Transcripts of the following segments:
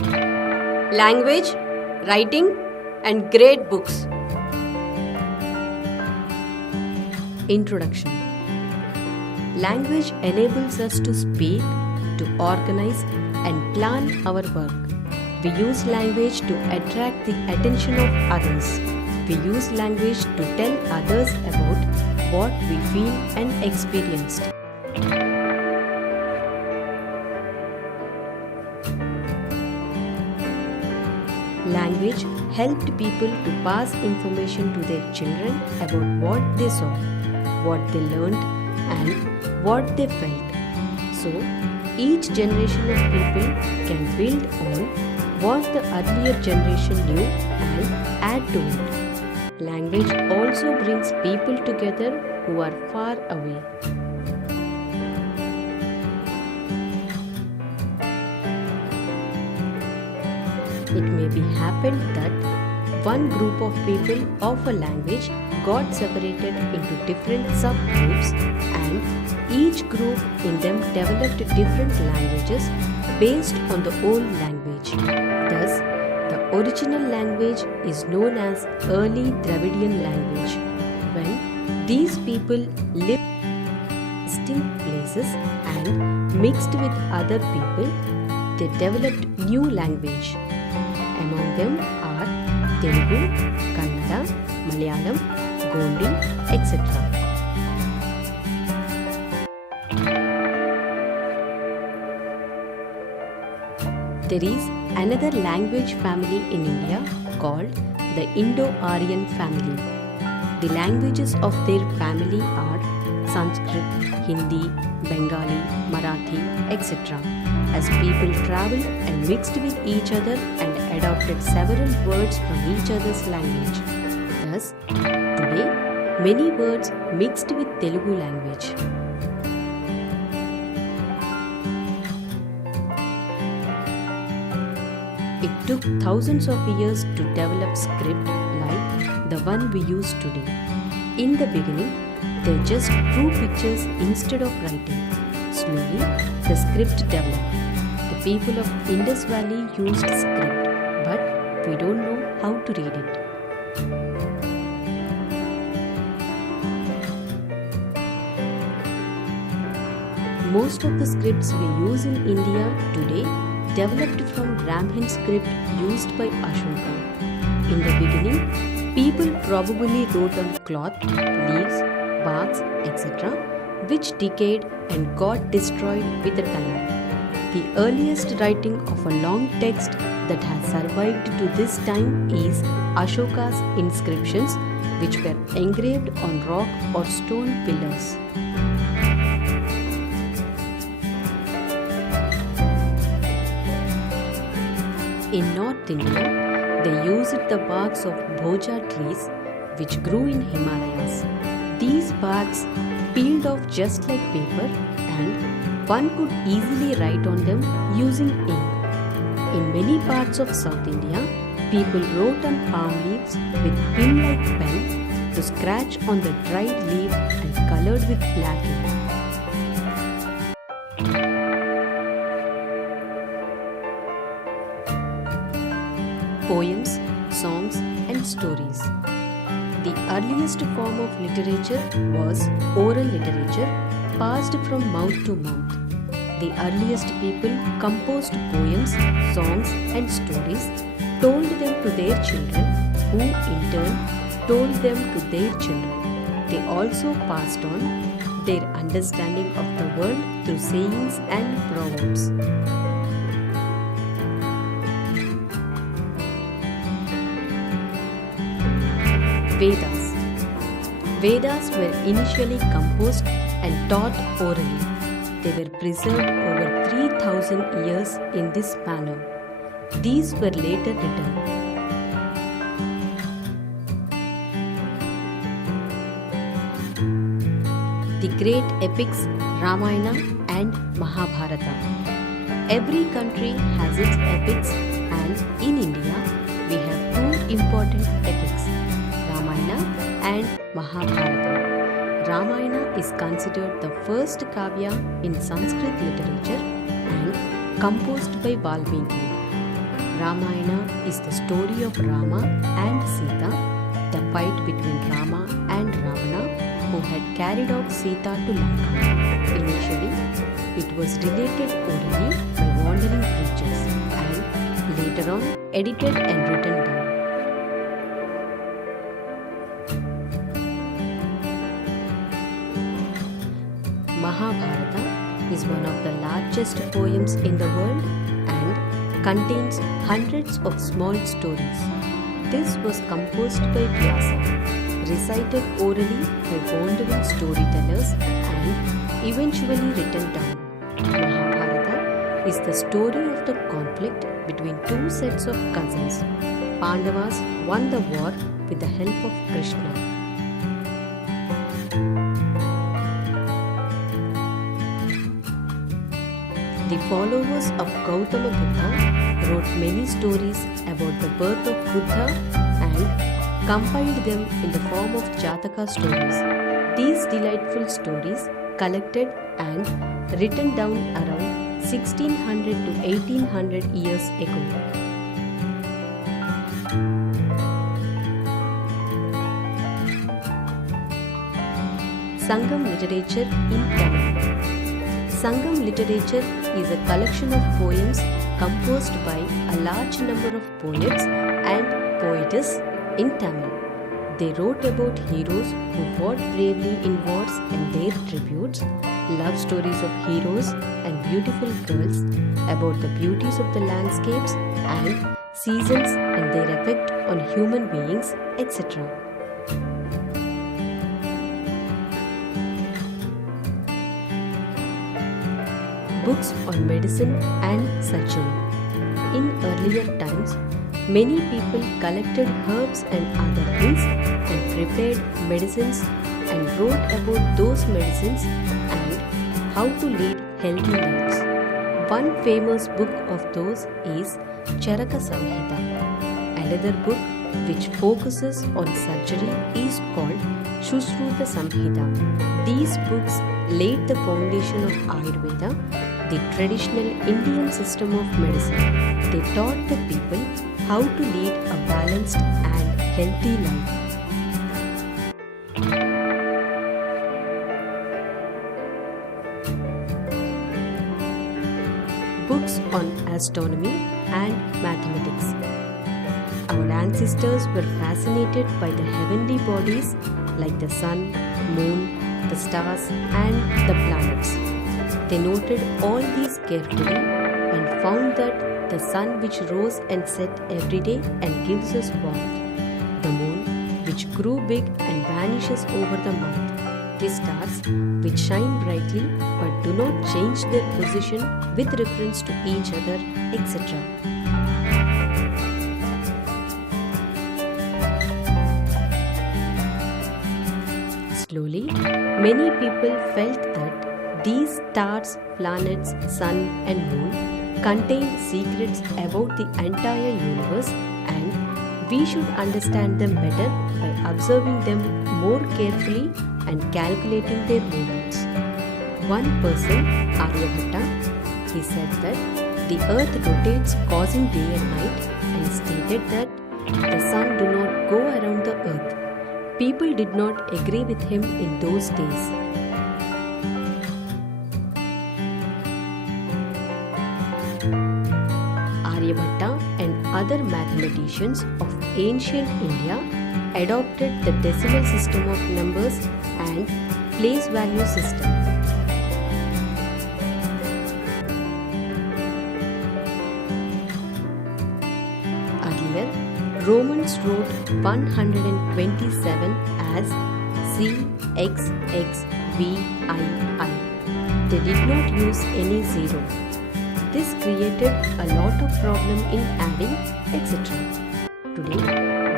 Language, writing, and great books. Introduction. Language enables us to speak, to organize, and plan our work. We use language to attract the attention of others. We use language to tell others about what we feel and experienced. Language helped people to pass information to their children about what they saw, what they learned, and what they felt. So, each generation of people can build on what the earlier generation knew and add to it. Language also brings people together who are far away. It may be happened that one group of people of a language got separated into different subgroups, and each group in them developed different languages based on the old language. Thus, the original language is known as early Dravidian language. When these people lived in distinct places and mixed with other people, they developed new language. Among them are Telugu, Kannada, Malayalam, Gondi, etc. There is another language family in India called the Indo-Aryan family. The languages of their family are Sanskrit, Hindi, Bengali, Marathi, etc. As people traveled and mixed with each other and adopted several words from each other's language. Thus, today, many words mixed with Telugu language. It took thousands of years to develop script like the one we use today. In the beginning, they just drew pictures instead of writing. Slowly, the script developed. The people of Indus Valley used script, but we don't know how to read it. Most of the scripts we use in India today developed from Brahmin script used by Ashoka. In the beginning, people probably wrote on cloth, leaves, barks, etc., which decayed and got destroyed with the time. The earliest writing of a long text that has survived to this time is Ashoka's inscriptions, which were engraved on rock or stone pillars. In North India, they used the barks of bhoja trees which grew in Himalayas. These barks peeled off just like paper, and one could easily write on them using ink. In many parts of South India, people wrote on palm leaves with pin-like pen to scratch on the dried leaf and colored with black ink. Poems, songs, and stories. The earliest form of literature was oral literature, passed from mouth to mouth. The earliest people composed poems, songs, and stories, told them to their children, who in turn told them to their children. They also passed on their understanding of the world through sayings and proverbs. Vedas. Vedas were initially composed and taught orally. They were preserved over 3,000 years in this manner. These were later written. The great epics Ramayana and Mahabharata. Every country has its epics, and in India we have two important epics, Ramayana and Mahabharata. Ramayana is considered the first kavya in Sanskrit literature and composed by Valmiki. Ramayana is the story of Rama and Sita, the fight between Rama and Ravana, who had carried off Sita to Lanka. Initially, it was related orally by wandering preachers and later on edited and written down. Mahabharata is one of the largest poems in the world and contains hundreds of small stories. This was composed by Vyasa, recited orally by wandering storytellers and eventually written down. Mahabharata is the story of the conflict between two sets of cousins. Pandavas won the war with the help of Krishna. The followers of Gautama Buddha wrote many stories about the birth of Buddha and compiled them in the form of Jataka stories. These delightful stories, collected and written down around 1600 to 1800 years ago. Sangam literature in Tamil. Sangam literature is a collection of poems composed by a large number of poets and poetess in Tamil. They wrote about heroes who fought bravely in wars and their tributes, love stories of heroes and beautiful girls, about the beauties of the landscapes and seasons and their effect on human beings, etc. Books on medicine and surgery. In earlier times, many people collected herbs and other things and prepared medicines and wrote about those medicines and how to lead healthy lives. One famous book of those is Charaka Samhita. Another book which focuses on surgery is called Shushrudha Samhita. These books laid the foundation of Ayurveda, the traditional Indian system of medicine. They taught the people how to lead a balanced and healthy life. Books on astronomy and mathematics. Our ancestors were fascinated by the heavenly bodies like the sun, moon, the stars and the planets. They noted all these carefully and found that the sun which rose and set every day and gives us warmth, the moon which grew big and vanishes over the month, the stars which shine brightly but do not change their position with reference to each other, etc. Slowly, many people felt that these stars, planets, sun and moon contain secrets about the entire universe and we should understand them better by observing them more carefully and calculating their movements. One person, Aryabhatta, he said that the earth rotates causing day and night and stated that the sun do not go around the earth. People did not agree with him in those days. Aryabhatta and other mathematicians of ancient India adopted the decimal system of numbers and place value system. Earlier, Romans wrote 127 as CXXVII. They did not use any zero. This created a lot of problem in adding, etc. Today,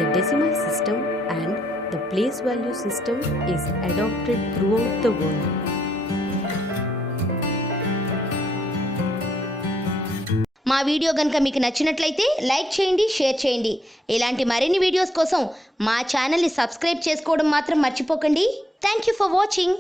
the decimal system and the place value system is adopted throughout the world. మా video గనుక మీకు నచ్చినట్లయితే like చేయండి, share చేయండి. ఇలాంటి మరిన్ని videos కోసం మా ఛానల్ని సబ్స్క్రైబ్ చేసుకోవడం మాత్రం మర్చిపోకండి. Thank you for watching.